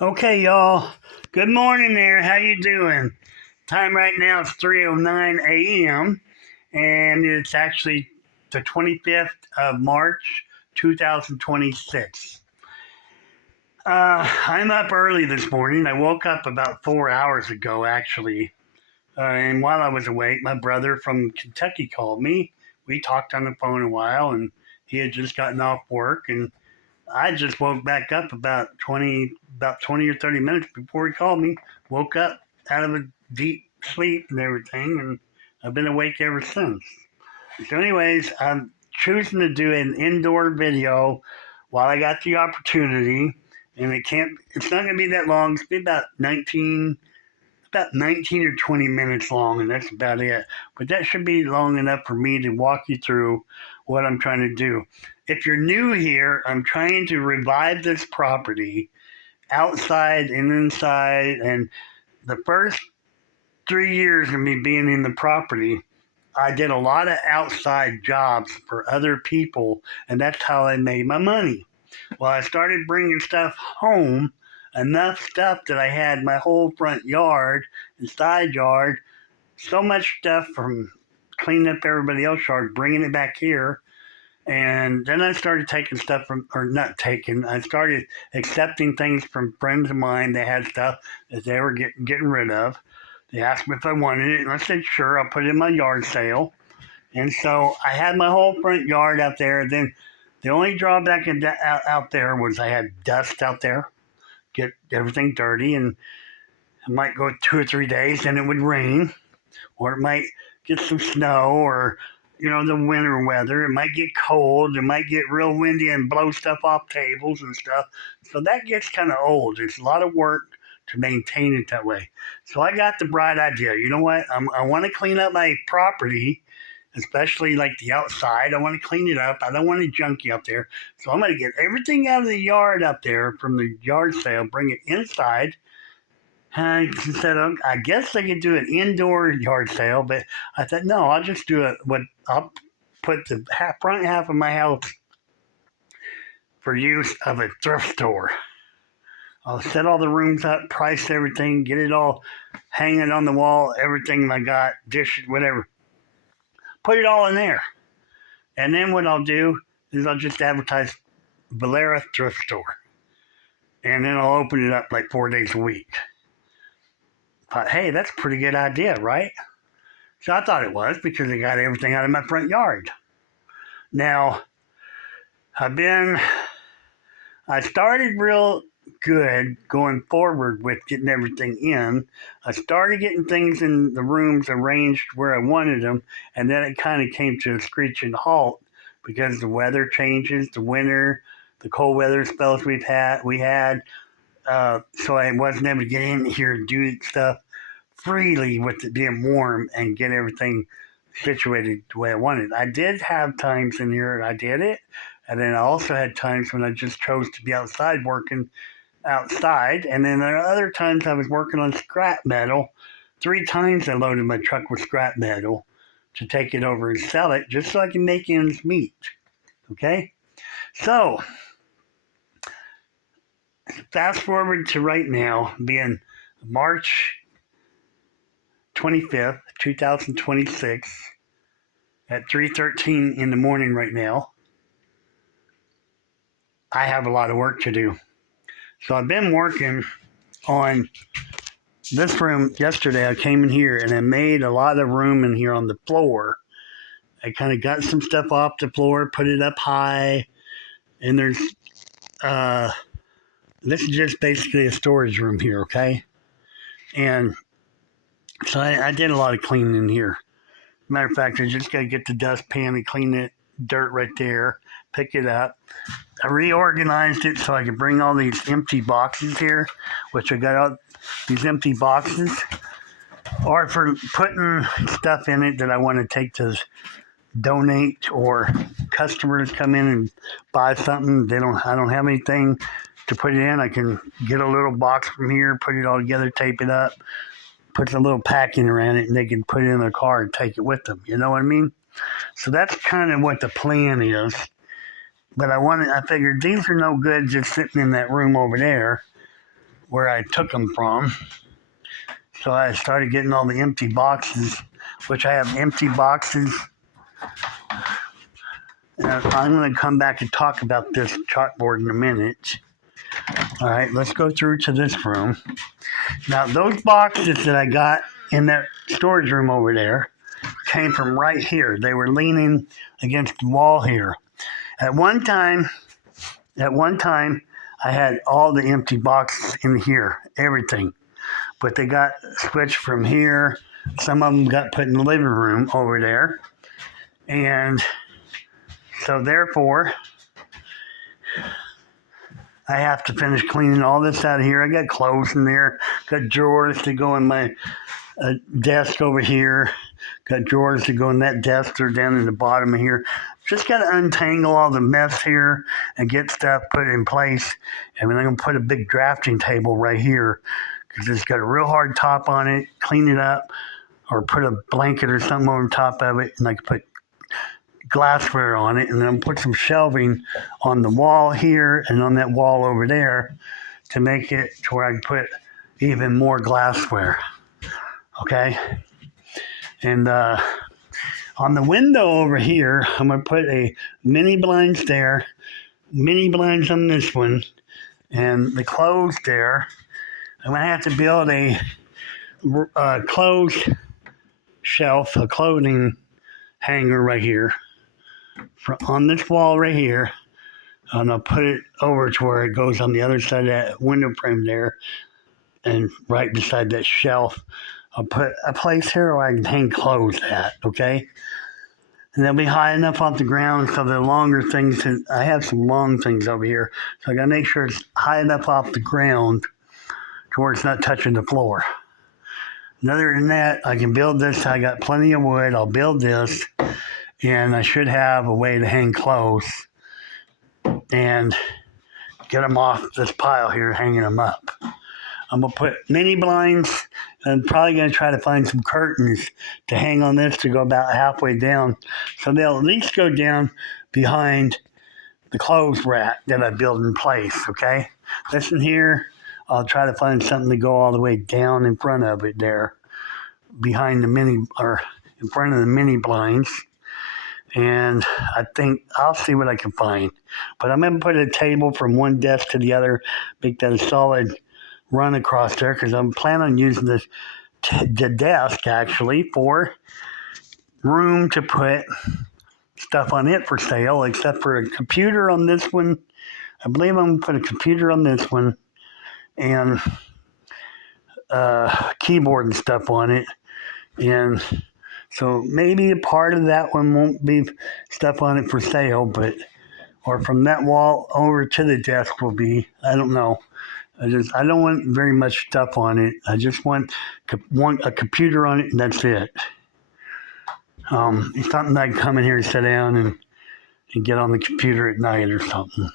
Okay, y'all. Good morning there. How you doing? Time right now is 3:09 a.m. and it's actually the 25th of March, 2026. I'm up early this morning. I woke up about 4 hours ago, actually. And while I was awake, my brother from Kentucky called me. We talked on the phone a while, and he had just gotten off work, and I just woke back up about 20 or 30 minutes before he called me. Woke up out of a deep sleep and everything, and I've been awake ever since. So, anyways, I'm choosing to do an indoor video while I got the opportunity, and it's not going to be that long. It's be about 19 or 20 minutes long, and that's about it. But that should be long enough for me to walk you through what I'm trying to do. If you're new here, I'm trying to revive this property outside and inside. And the first 3 years of me being in the property, I did a lot of outside jobs for other people, and that's how I made my money. Well, I started bringing stuff home, enough stuff that I had my whole front yard and side yard, so much stuff from cleaning up everybody else's yard, bringing it back here. And then I started taking stuff from, or not taking, I started accepting things from friends of mine that had stuff that they were getting rid of. They asked me if I wanted it, and I said, sure, I'll put it in my yard sale. And so I had my whole front yard out there. Then the only drawback out there was I had dust out there, get everything dirty, and it might go 2 or 3 days, and it would rain, or it might get some snow, or the winter weather. It might get cold. It might get real windy and blow stuff off tables and stuff. So that gets kind of old. It's a lot of work to maintain it that way. So I got the bright idea. You know what? I want to clean up my property, especially like the outside. I want to clean it up. I don't want it junky up there. So I'm going to get everything out of the yard up there from the yard sale, bring it inside. And I said, I guess I could do an indoor yard sale, but I thought, no, I'll just do it. I'll put the front half of my house for use of a thrift store. I'll set all the rooms up, price everything, get it all hanging on the wall, everything I got, dishes, whatever. Put it all in there. And then what I'll do is I'll just advertise Valera Thrift Store. And then I'll open it up like 4 days a week. Thought, hey, that's a pretty good idea, right? So I thought it was because I got everything out of my front yard. Now, I started real good going forward with getting everything in. I started getting things in the rooms arranged where I wanted them, and then it kind of came to a screeching halt because the weather changes, the winter, the cold weather spells we had. So I wasn't able to get in here and do stuff freely with it being warm and get everything situated the way I wanted. I did have times in here I did it, and then I also had times when I just chose to be outside working outside, and then there are other times I was working on scrap metal. 3 times I loaded my truck with scrap metal to take it over and sell it just so I can make ends meet. Okay? So, fast forward to right now, being March 25th, 2026, at 3:13 in the morning right now. I have a lot of work to do. So I've been working on this room. Yesterday I came in here and I made a lot of room in here on the floor. I kind of got some stuff off the floor, put it up high, and uh, this is just basically a storage room here, okay? And so I did a lot of cleaning in here. Matter of fact, I just got to get the dustpan and clean it dirt right there, pick it up. I reorganized it so I could bring all these empty boxes here, which I got out these empty boxes, or for putting stuff in it that I want to take to donate, or customers come in and buy something. I don't have anything to put it in. I can get a little box from here, put it all together, tape it up, put a little packing around it, and they can put it in their car and take it with them. You know what I mean? So that's kind of what the plan is. But I figured these are no good just sitting in that room over there. where I took them from. So I started getting all the empty boxes, which I have empty boxes. And I'm going to come back and talk about this chalkboard in a minute. All right, let's go through to this room. Now, those boxes that I got in that storage room over there came from right here. They were leaning against the wall here. At one time, I had all the empty boxes in here, everything. But they got switched from here. Some of them got put in the living room over there. And so therefore, I have to finish cleaning all this out of here. I got clothes in there, got drawers to go in my desk over here, got drawers to go in that desk or down in the bottom of here. Just got to untangle all the mess here and get stuff put in place. And then I'm going to put a big drafting table right here because it's got a real hard top on it. Clean it up or put a blanket or something over top of it, and I can put glassware on it, and then put some shelving on the wall here and on that wall over there to make it to where I can put even more glassware. Okay? And on the window over here, I'm going to put a mini blinds there, mini blinds on this one, and the clothes there. I'm going to have to build a clothes shelf, a clothing hanger right here on this wall right here, and I'll put it over to where it goes on the other side of that window frame there, and right beside that shelf, I'll put a place here where I can hang clothes at, okay? And they'll be high enough off the ground so the longer things, I have some long things over here, so I gotta make sure it's high enough off the ground to where it's not touching the floor. And other than that, I can build this. I got plenty of wood. I'll build this. And I should have a way to hang clothes and get them off this pile here, hanging them up. I'm going to put mini blinds. I'm probably going to try to find some curtains to hang on this to go about halfway down. So they'll at least go down behind the clothes rack that I build in place, okay? Listen here. I'll try to find something to go all the way down in front of it there, behind the mini, or in front of the mini blinds. And I think I'll see what I can find. But I'm going to put a table from one desk to the other, make that a solid run across there, because I'm planning on using the desk, actually, for room to put stuff on it for sale, except for a computer on this one. I believe I'm going to put a computer on this one and keyboard and stuff on it. And so maybe a part of that one won't be stuff on it for sale, but or from that wall over to the desk will be. I don't know. I don't want very much stuff on it. I just want a computer on it, and that's it. It's something I can come in here and sit down and get on the computer at night or something.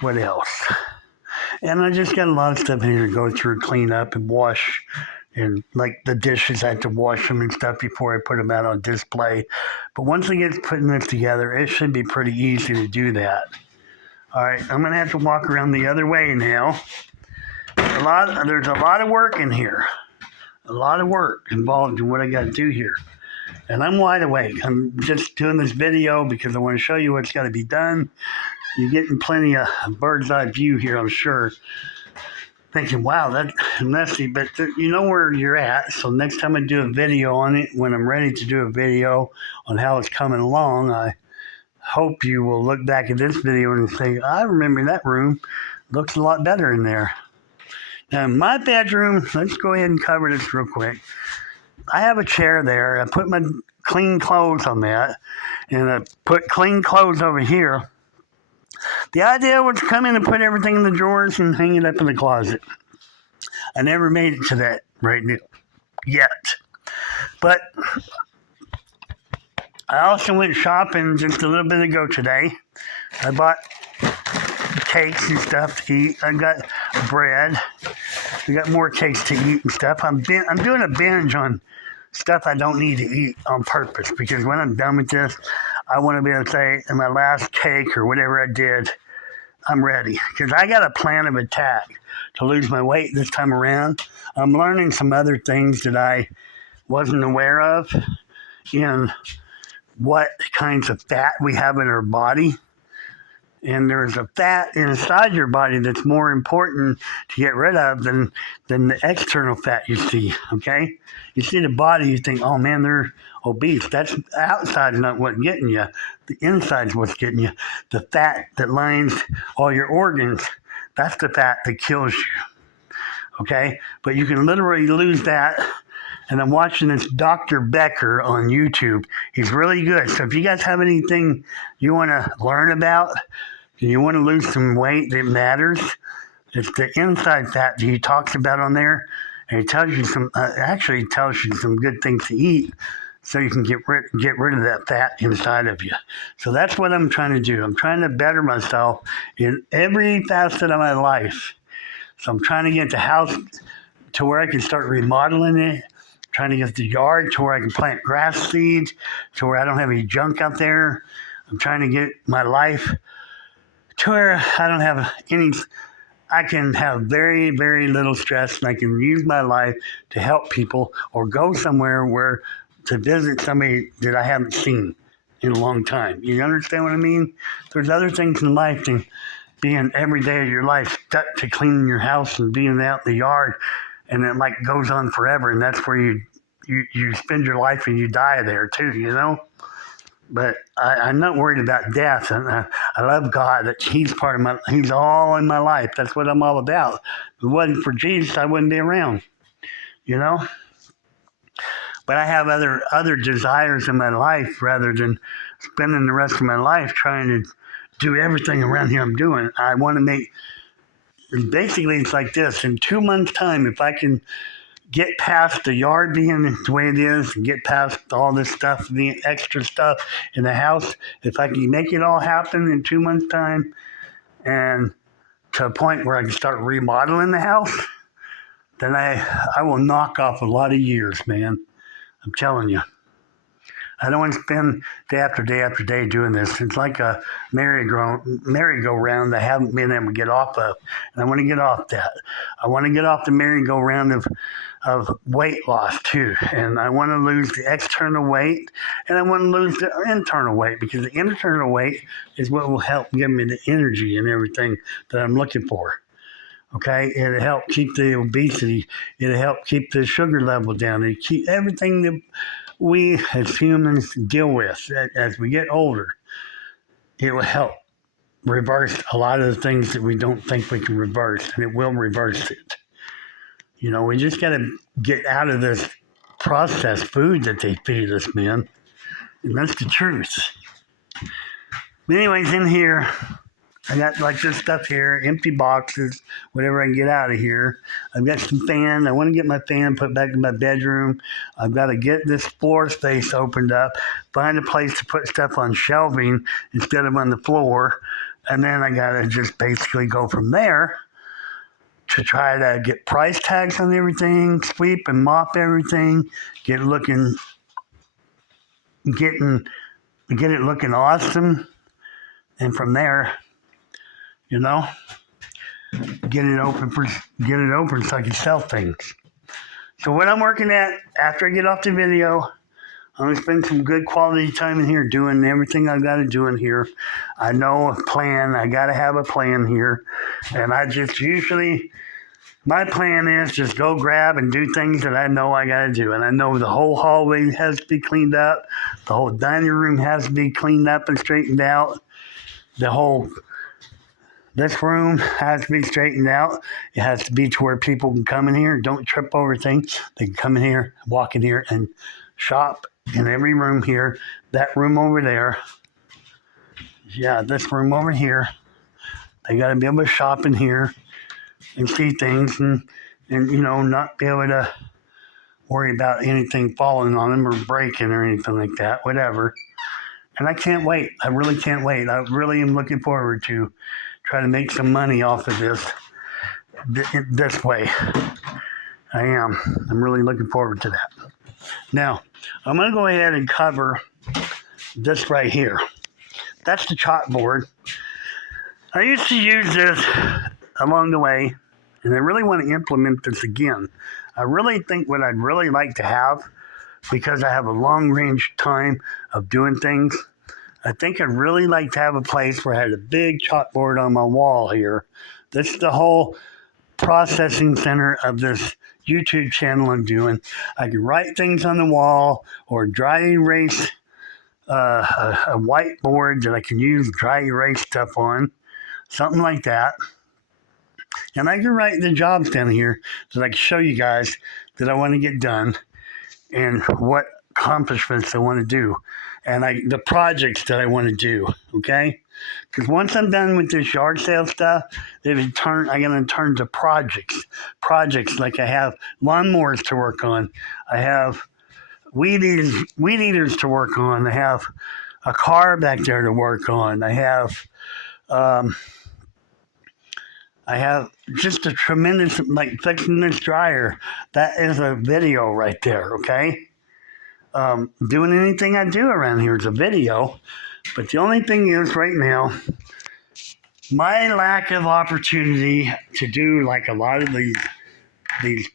What else? And I just got a lot of stuff in here to go through, clean up, and wash. And like the dishes, I have to wash them and stuff before I put them out on display. But once I get putting this together, it should be pretty easy to do that. All right, I'm going to have to walk around the other way now. There's a lot of work in here. A lot of work involved in what I got to do here. And I'm wide awake. I'm just doing this video because I want to show you what's got to be done. You're getting plenty of bird's eye view here, I'm sure. Thinking, wow, that's messy, but you know where you're at. So next time I do a video on it, when I'm ready to do a video on how it's coming along, I hope you will look back at this video and say, I remember that room. Looks a lot better in there. Now, my bedroom, let's go ahead and cover this real quick. I have a chair there. I put my clean clothes on that, and I put clean clothes over here. The idea was to come in and put everything in the drawers and hang it up in the closet. I never made it to that right now, yet. But I also went shopping just a little bit ago today. I bought cakes and stuff to eat. I got bread. I got more cakes to eat and stuff. I'm doing a binge on stuff I don't need to eat on purpose, because when I'm done with this, I want to be able to say in my last cake or whatever I did, I'm ready because I got a plan of attack to lose my weight this time around. I'm learning some other things that I wasn't aware of in what kinds of fat we have in our body. And there's a fat inside your body that's more important to get rid of than the external fat you see, okay? You see the body, you think, oh man, they're obese. That's outside is not what's getting you. The inside's what's getting you. The fat that lines all your organs, that's the fat that kills you, okay? But you can literally lose that. And I'm watching this Dr. Becker on YouTube. He's really good. So if you guys have anything you want to learn about, and you want to lose some weight that matters, it's the inside fat that he talks about on there. And he tells you actually tells you some good things to eat so you can get rid of that fat inside of you. So that's what I'm trying to do. I'm trying to better myself in every facet of my life. So I'm trying to get the house to where I can start remodeling it. Trying to get the yard to where I can plant grass seeds, to where I don't have any junk out there. I'm trying to get my life to where I don't have any, I can have very, very little stress, and I can use my life to help people or go somewhere where to visit somebody that I haven't seen in a long time. You understand what I mean? There's other things in life than being every day of your life stuck to cleaning your house and being out in the yard, and it like goes on forever, and that's where you spend your life and you die there too, you know? But I'm not worried about death, and I love God. That He's He's all in my life. That's what I'm all about. If it wasn't for Jesus, I wouldn't be around, you know? But I have other desires in my life rather than spending the rest of my life trying to do everything around here I'm doing. I want to make, basically it's like this. In 2 months' time, if I can get past the yard being the way it is and get past all this stuff, the extra stuff in the house, if I can make it all happen in 2 months' time and to a point where I can start remodeling the house, then I will knock off a lot of years, man. I'm telling you. I don't want to spend day after day after day doing this. It's like a merry-go-round I haven't been able to get off of. And I want to get off that. I want to get off the merry-go-round of weight loss too. And I want to lose the external weight, and I want to lose the internal weight, because the internal weight is what will help give me the energy and everything that I'm looking for. Okay? It'll help keep the obesity. It'll help keep the sugar level down. It'll keep everything that we as humans deal with as we get older. It will help reverse a lot of the things that we don't think we can reverse, and it will reverse it. You know, we just got to get out of this processed food that they feed us, man. And that's the truth. But anyways, in here, I got like this stuff here, empty boxes, whatever I can get out of here. I've got some fan. I want to get my fan put back in my bedroom. I've got to get this floor space opened up, find a place to put stuff on shelving instead of on the floor. And then I got to just basically go from there to try to get price tags on everything, sweep and mop everything, get it looking awesome. And from there, you know, get it open so I can sell things. So what I'm working at after I get off the video, I'm going to spend some good quality time in here doing everything I got to do in here. I know a plan. I got to have a plan here. And I just usually, my plan is just go grab and do things that I know I got to do. And I know the whole hallway has to be cleaned up. The whole dining room has to be cleaned up and straightened out. This room has to be straightened out. It has to be to where people can come in here, don't trip over things. They can come in here, walk in here, and shop in every room here. That room over there. Yeah, this room over here. They got to be able to shop in here and see things and you know, not be able to worry about anything falling on them or breaking or anything like that, whatever. And I can't wait. I really can't wait. I really am looking forward to try to make some money off of this way. I am. I'm really looking forward to that. Now, I'm going to go ahead and cover this right here. That's the chalkboard. I used to use this along the way, and I really want to implement this again. I really think what I'd really like to have, because I have a long range time of doing things, I think I'd really like to have a place where I had a big chalkboard on my wall here. This is the whole processing center of this YouTube channel I'm doing. I can write things on the wall or dry erase a whiteboard that I can use dry erase stuff on, something like that. And I can write the jobs down here so that I can show you guys that I want to get done and what accomplishments I want to do and the projects that I want to do, okay? Because once I'm done with this yard sale stuff, I'm going to turn to projects. Projects like I have lawnmowers to work on. I have weed eaters to work on. I have a car back there to work on. I have just a tremendous, like fixing this dryer. That is a video right there, okay? Doing anything I do around here is a video. But the only thing is right now, my lack of opportunity to do like a lot of these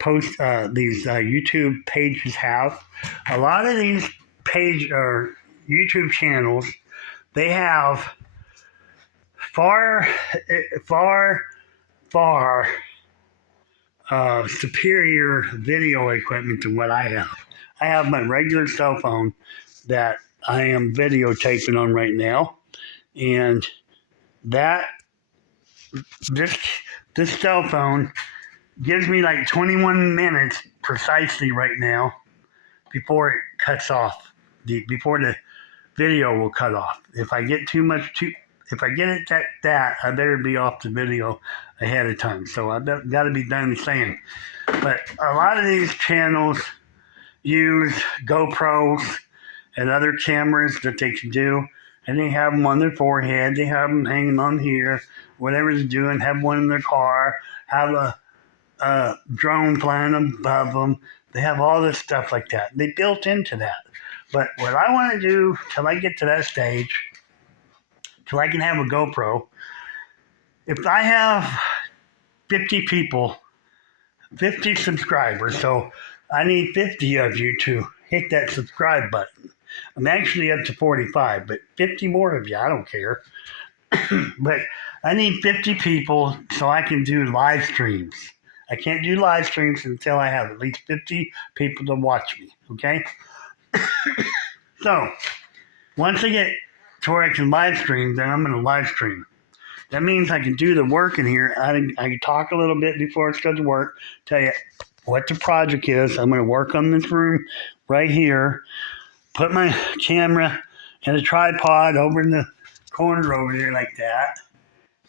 posts, these YouTube pages have. A lot of these page or YouTube channels, they have far superior video equipment than what I have. I have my regular cell phone that I am videotaping on right now, and that this cell phone gives me like 21 minutes precisely right now before it cuts off. Before the video will cut off. If I get if I get it that I better be off the video ahead of time. So I've got to be done saying. But a lot of these channels use GoPros and other cameras that they can do, and they have them on their forehead. They have them hanging on here, whatever they're doing. Have one in their car. Have a drone flying above them. They have all this stuff like that. They built into that. But what I want to do till I get to that stage, till I can have a GoPro, if I have 50 people, 50 subscribers, so I need 50 of you to hit that subscribe button. I'm actually up to 45, but 50 more of you, I don't care. But I need 50 people so I can do live streams. I can't do live streams until I have at least 50 people to watch me, okay? So, once I get to where I can live stream, then I'm going to live stream. That means I can do the work in here. I can talk a little bit before it starts to work, tell you what the project is. I'm going to work on this room right here, put my camera and a tripod over in the corner over there like that,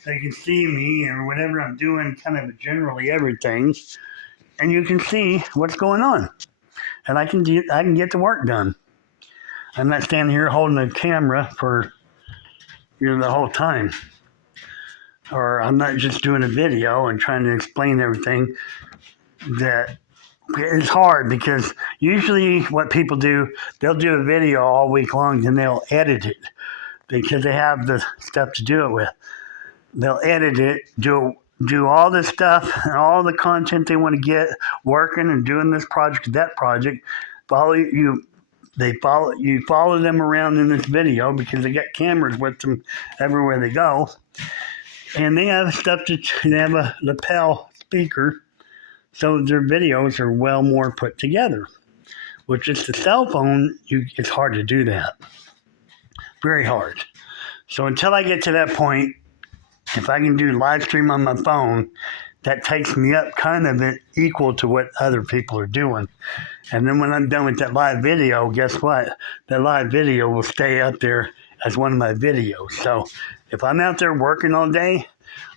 so you can see me and whatever I'm doing, kind of generally everything, and you can see what's going on. And I can get the work done. I'm not standing here holding the camera for the whole time. Or I'm not just doing a video and trying to explain everything. That it's hard because usually what people do, they'll do a video all week long and they'll edit it because they have the stuff to do it with. They'll edit it, do all this stuff and all the content they want to get working and doing this project, that project. Follow them around in this video because they got cameras with them everywhere they go. And they have they have a lapel speaker, so their videos are well more put together. With just the cell phone, it's hard to do that. Very hard. So until I get to that point, if I can do live stream on my phone, that takes me up kind of equal to what other people are doing. And then when I'm done with that live video, guess what? That live video will stay up there as one of my videos. So if I'm out there working all day,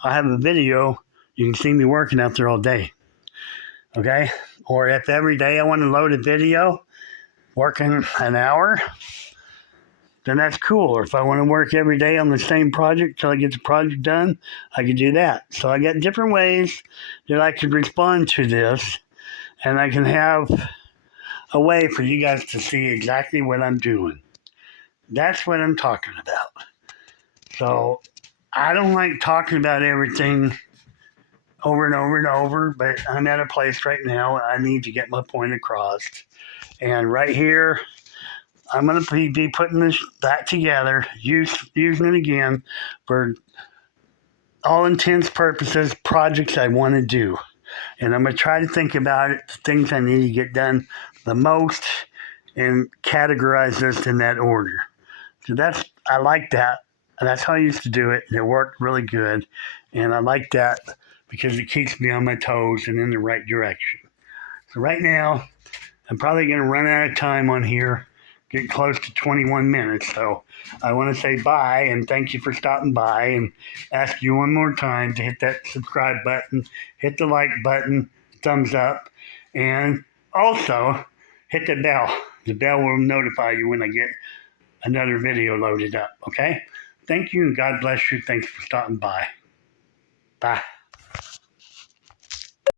I'll have a video. You can see me working out there all day. Okay? Or if every day I want to load a video, working an hour, then that's cool. Or if I want to work every day on the same project till I get the project done, I can do that. So I got different ways that I can respond to this, and I can have a way for you guys to see exactly what I'm doing. That's what I'm talking about. So I don't like talking about everything over and over and over, but I'm at a place right now. I need to get my point across. And right here, I'm going to be putting that together, using it again for all intents purposes, projects I want to do. And I'm going to try to think about it, the things I need to get done the most, and categorize this in that order. So I like that. And that's how I used to do it. And it worked really good. And I like that because it keeps me on my toes and in the right direction. So right now, I'm probably going to run out of time on here, get close to 21 minutes. So I want to say bye and thank you for stopping by, and ask you one more time to hit that subscribe button, hit the like button, thumbs up, and also hit the bell. The bell will notify you when I get another video loaded up. Okay? Thank you and God bless you. Thanks for stopping by. Bye.